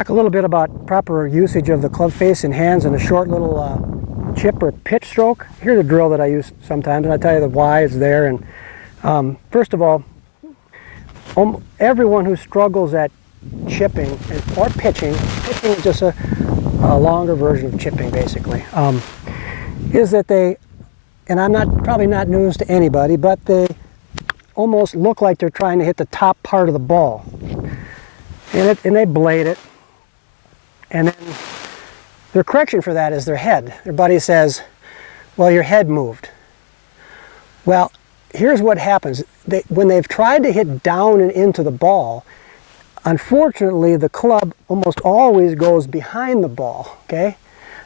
Talk a little bit about proper usage of the club face and hands in a short little chip or pitch stroke. Here's a drill that I use sometimes, and I'll tell you the why it's there. And first of all, everyone who struggles at chipping or pitching is just a longer version of chipping basically, is that they, and probably not news to anybody, but they almost look like they're trying to hit the top part of the ball. And they blade it. And then their correction for that is their head. Their buddy says, well, your head moved. Well, here's what happens. When they've tried to hit down and into the ball, unfortunately, the club almost always goes behind the ball, okay?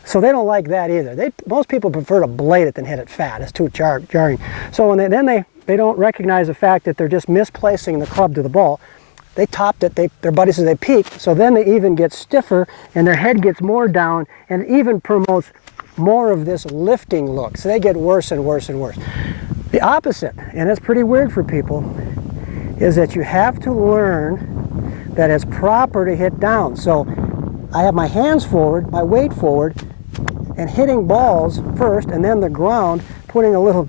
So they don't like that either. Most people prefer to blade it than hit it fat. It's too jarring. So when they don't recognize the fact that they're just misplacing the club to the ball. They topped it, their buddy says they peaked, so then they even get stiffer and their head gets more down and it even promotes more of this lifting look. So they get worse and worse and worse. The opposite, and it's pretty weird for people, is that you have to learn that it's proper to hit down. So I have my hands forward, my weight forward, and hitting balls first and then the ground, putting a little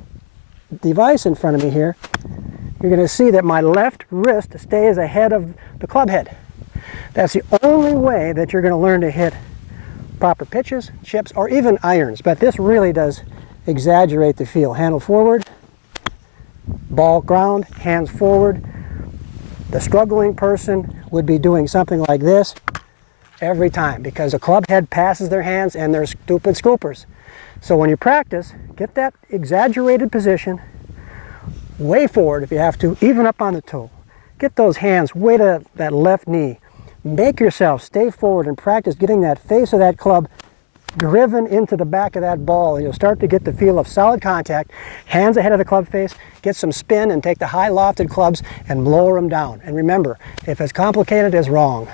device in front of me here. You're going to see that my left wrist stays ahead of the club head. That's the only way that you're going to learn to hit proper pitches, chips, or even irons. But this really does exaggerate the feel. Handle forward, ball ground, hands forward. The struggling person would be doing something like this every time because the club head passes their hands and they're stupid scoopers. So when you practice, get that exaggerated position, way forward if you have to, even up on the toe. Get those hands way to that left knee. Make yourself stay forward and practice getting that face of that club driven into the back of that ball. You'll start to get the feel of solid contact, hands ahead of the club face, get some spin and take the high lofted clubs and lower them down. And remember, if it's complicated, it's wrong.